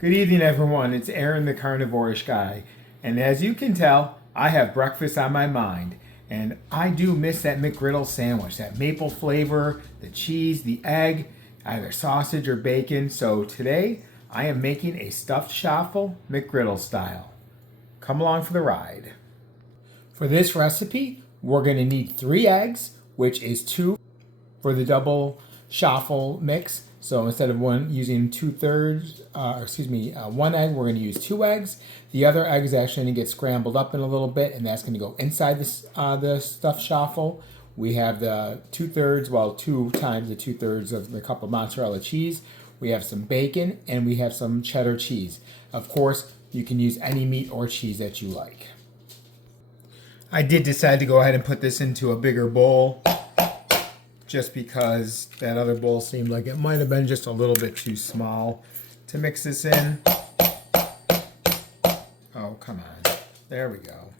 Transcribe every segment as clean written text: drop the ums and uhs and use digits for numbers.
Good evening, everyone. It's Aaron, the carnivore-ish guy. And as you can tell, I have breakfast on my mind. And I do miss that Mcgriddle sandwich, that maple flavor, the cheese, the egg, either sausage or bacon. So today, I am making a stuffed chaffle Mcgriddle style. Come along for the ride. For this recipe, we're going to need 3 eggs, which is 2 for the double chaffle mix. So instead of one egg, we're going to use 2 eggs. The other egg is actually going to get scrambled up in a little bit, and that's going to go inside this, the stuffed chaffle. We have the 2 times the 2/3 of the cup of mozzarella cheese. We have some bacon, and we have some cheddar cheese. Of course, you can use any meat or cheese that you like. I did decide to go ahead and put this into a bigger bowl, just because that other bowl seemed like it might have been just a little bit too small to mix this in. Oh, come on. There we go.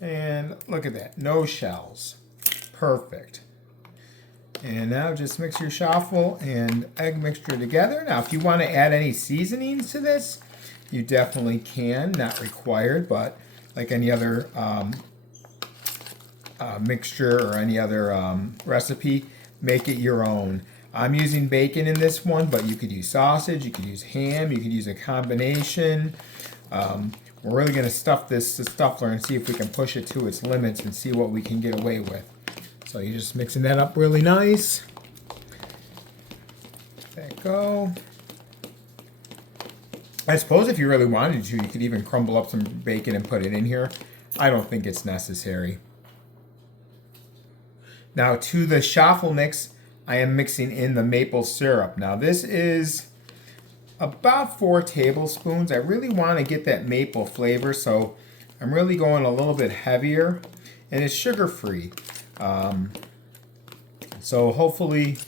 And look at that. No shells. Perfect. And now just mix your chaffle and egg mixture together. Now, if you want to add any seasonings to this, you definitely can. Not required, but like any other mixture or any other recipe, make it your own. I'm using bacon in this one, but you could use sausage, you could use ham, you could use a combination. We're really going to stuff this Stuffler and see if we can push it to its limits and see what we can get away with. So you're just mixing that up really nice. Let that go. I suppose if you really wanted to, you could even crumble up some bacon and put it in here. I don't think it's necessary. Now to the chaffle mix, I am mixing in the maple syrup. Now this is about 4 tablespoons. I really want to get that maple flavor, so I'm really going a little bit heavier, and it's sugar-free. So hopefully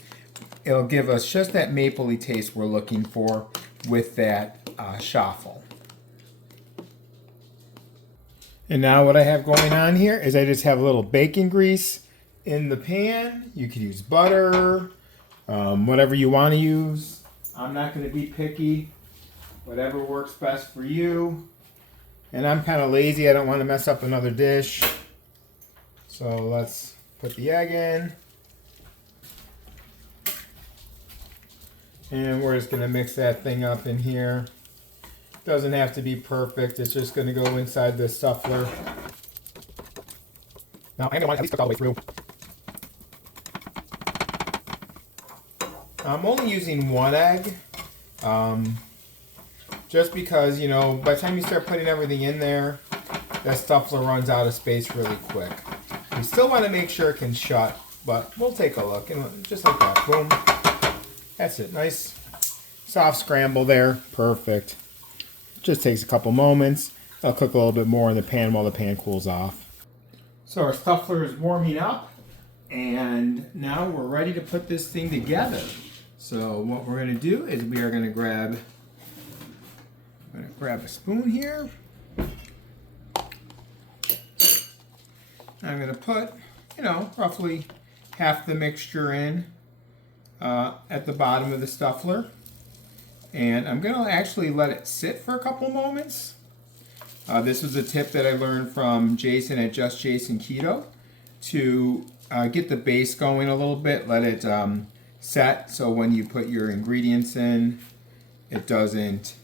it'll give us just that mapley taste we're looking for with that chaffle. And now what I have going on here is I just have a little bacon grease in the pan. You could use butter, whatever you want to use. I'm not going to be picky. Whatever works best for you. And I'm kind of lazy. I don't want to mess up another dish. So let's put the egg in. And we're just going to mix that thing up in here. Doesn't have to be perfect. It's just going to go inside the Stuffler. Now I'm going to want it at least cook all the way through. I'm only using 1 egg, just because, you know, by the time you start putting everything in there, that Stuffler runs out of space really quick. We still want to make sure it can shut, but we'll take a look, and just like that, boom. That's it, nice soft scramble there, perfect. Just takes a couple moments. I'll cook a little bit more in the pan while the pan cools off. So our Stuffler is warming up, and now we're ready to put this thing together. So what we're going to do is we are going to grab a spoon here. I'm going to put, you know, roughly half the mixture in at the bottom of the Stuffler. And I'm going to actually let it sit for a couple moments. This was a tip that I learned from Jason at Just Jason Keto to get the base going a little bit, let it set, so when you put your ingredients in, it doesn't,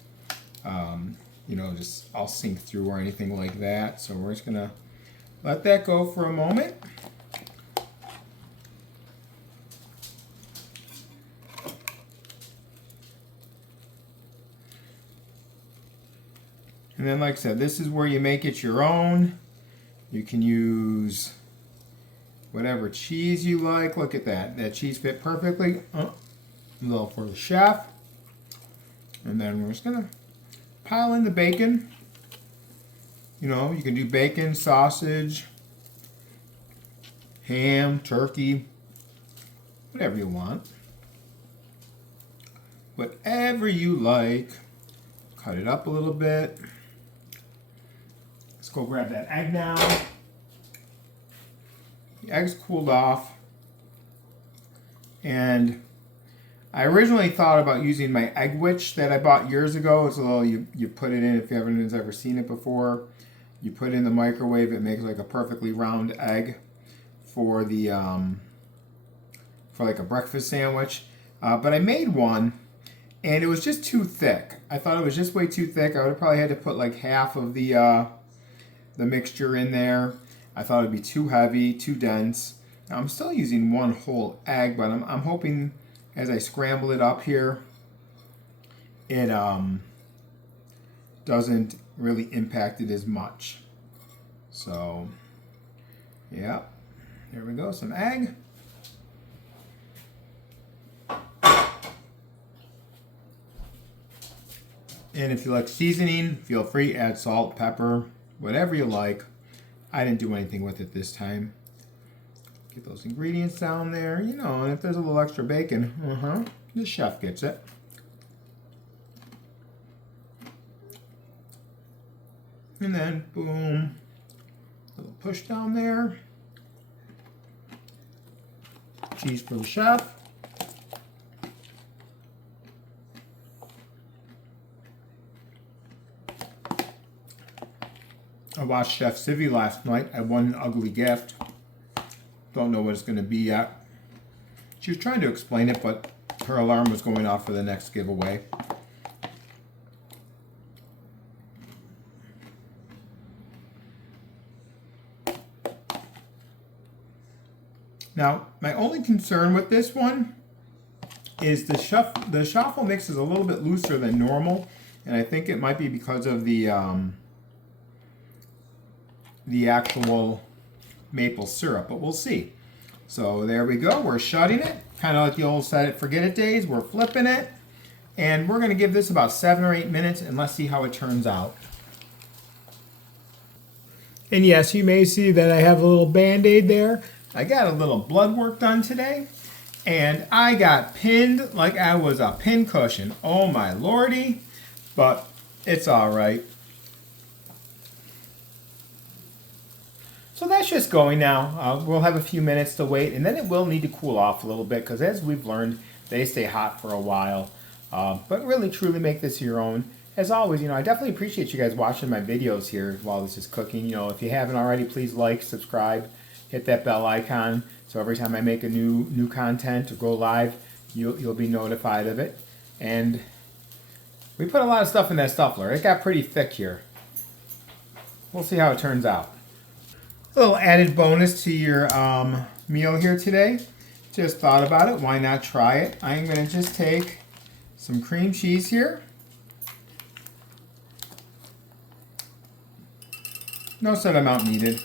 you know, just all sink through or anything like that. So we're just gonna let that go for a moment. And then, like I said, this is where you make it your own. You can use whatever cheese you like. Look at that. That cheese fit perfectly. A little for the chef. And then we're just going to pile in the bacon. You know, you can do bacon, sausage, ham, turkey, whatever you want. Whatever you like. Cut it up a little bit. Let's go grab that egg now. The egg's cooled off. And I originally thought about using my egg witch that I bought years ago. It's a little, you put it in, if everyone's ever seen it before, you put it in the microwave, it makes like a perfectly round egg for the, for like a breakfast sandwich. But I made one and it was just too thick. I thought it was just way too thick. I would have probably had to put like half of the mixture in there. I thought it'd be too heavy, too dense. Now, I'm still using one whole egg, but I'm hoping as I scramble it up here, it doesn't really impact it as much. So, yeah, there we go, some egg. And if you like seasoning, feel free to add salt, pepper, whatever you like. I didn't do anything with it this time. Get those ingredients down there, you know, and if there's a little extra bacon, the chef gets it. And then, boom, a little push down there. Cheese for the chef. I watched Chef Civvy last night. I won an ugly gift. Don't know what it's going to be yet. She was trying to explain it, but her alarm was going off for the next giveaway. Now, my only concern with this one is the Chaffle mix is a little bit looser than normal, and I think it might be because of the actual maple syrup, but we'll see. So there we go, we're shutting it, kind of like the old set it, forget it days. We're flipping it, and we're going to give this about 7 or 8 minutes, and let's see how it turns out. And yes, you may see that I have a little band-aid there. I got a little blood work done today, and I got pinned like I was a pin cushion. Oh my lordy, but it's all right. So that's just going now. We'll have a few minutes to wait, and then it will need to cool off a little bit because as we've learned, they stay hot for a while. But really, truly make this your own. As always, you know, I definitely appreciate you guys watching my videos here while this is cooking. You know, if you haven't already, please like, subscribe, hit that bell icon so every time I make a new content or go live, you'll be notified of it. And we put a lot of stuff in that Stuffler. It got pretty thick here. We'll see how it turns out. A little added bonus to your meal here today. Just thought about it. Why not try it? I'm going to just take some cream cheese here. No set amount needed.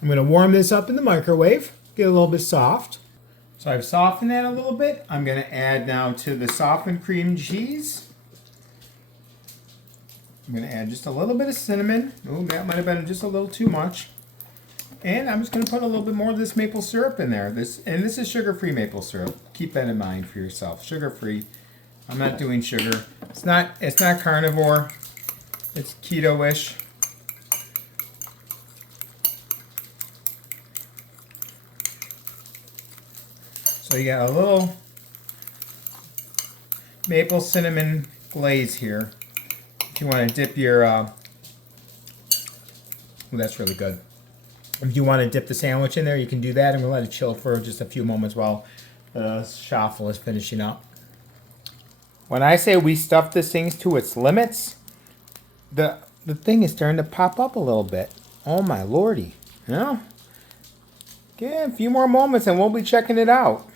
I'm going to warm this up in the microwave. Get a little bit soft. So I've softened that a little bit. I'm going to add now to the softened cream cheese. I'm going to add just a little bit of cinnamon. Oh, that might have been just a little too much. And I'm just going to put a little bit more of this maple syrup in there. This is sugar-free maple syrup. Keep that in mind for yourself. Sugar-free. I'm not doing sugar. It's not carnivore. It's keto-ish. So you got a little maple cinnamon glaze here. If you want to dip your, oh, that's really good. If you want to dip the sandwich in there, you can do that. I'm going to let it chill for just a few moments while the chaffle is finishing up. When I say we stuff this thing to its limits, the thing is starting to pop up a little bit. Oh my lordy. You know? Okay, a few more moments and we'll be checking it out.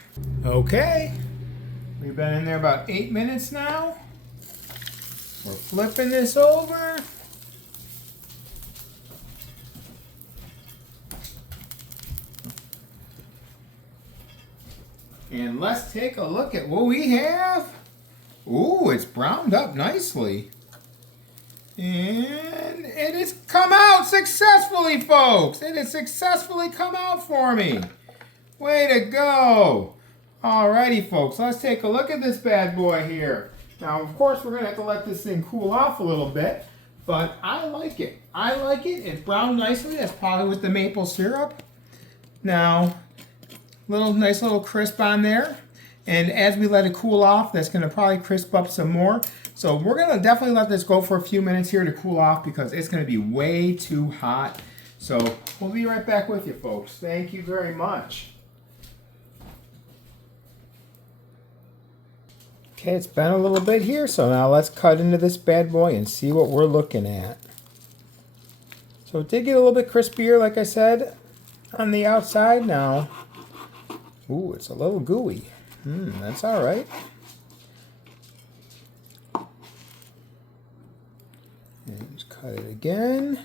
Okay. We've been in there about 8 minutes now. We're flipping this over. And let's take a look at what we have. Ooh, it's browned up nicely. And it has come out successfully, folks. It has successfully come out for me. Way to go. Alrighty, folks, let's take a look at this bad boy here. Now, of course, we're going to have to let this thing cool off a little bit, but I like it. I like it. It's browned nicely. That's probably with the maple syrup. Now, Nice little crisp on there. And as we let it cool off, that's going to probably crisp up some more. So we're going to definitely let this go for a few minutes here to cool off because it's going to be way too hot. So we'll be right back with you, folks. Thank you very much. Okay, it's been a little bit here, so now let's cut into this bad boy and see what we're looking at. So it did get a little bit crispier, like I said, on the outside now. Ooh, it's a little gooey. That's all right. And just cut it again.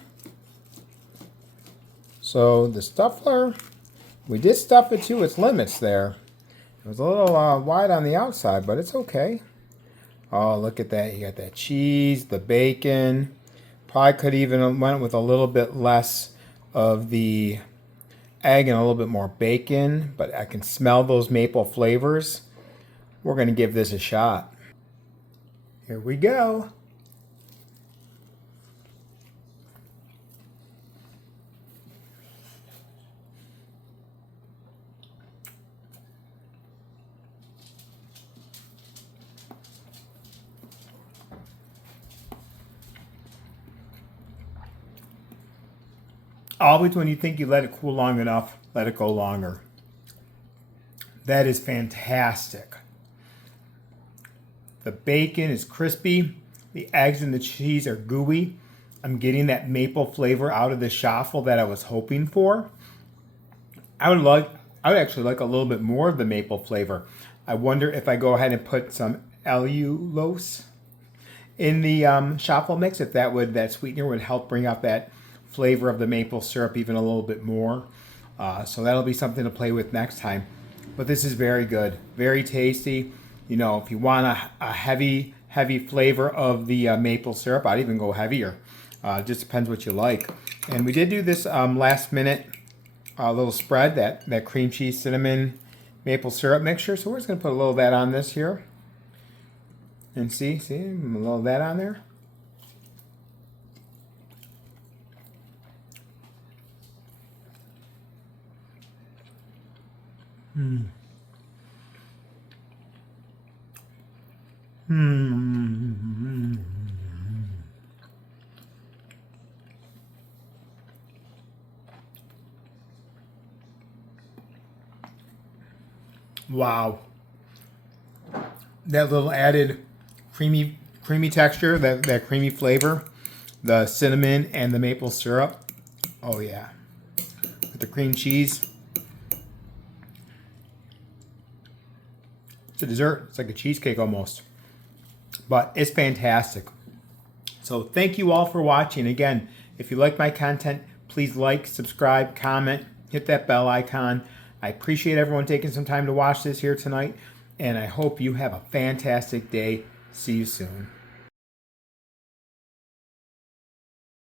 So the Stuffler, we did stuff it to its limits there. It was a little wide on the outside, but it's okay. Oh, look at that. You got that cheese, the bacon. Probably could even went with a little bit less of the egg and a little bit more bacon, but I can smell those maple flavors. We're going to give this a shot. Here we go. Always when you think you let it cool long enough, let it go longer. That is fantastic. The bacon is crispy. The eggs and the cheese are gooey. I'm getting that maple flavor out of the chaffle that I was hoping for. I would actually like a little bit more of the maple flavor. I wonder if I go ahead and put some allulose in the chaffle mix, if that sweetener would help bring out that flavor of the maple syrup even a little bit more. So that'll be something to play with next time. But this is very good, very tasty. You know, if you want a heavy flavor of the maple syrup, I'd even go heavier. It just depends what you like. And we did do this last minute little spread, that cream cheese, cinnamon, maple syrup mixture. So we're just gonna put a little of that on this here. And see, a little of that on there. Wow. That little added creamy texture, that creamy flavor, the cinnamon and the maple syrup. Oh yeah. With the cream cheese. It's a dessert. It's like a cheesecake almost. But it's fantastic. So thank you all for watching. Again, if you like my content, please like, subscribe, comment, hit that bell icon. I appreciate everyone taking some time to watch this here tonight, and I hope you have a fantastic day. See you soon.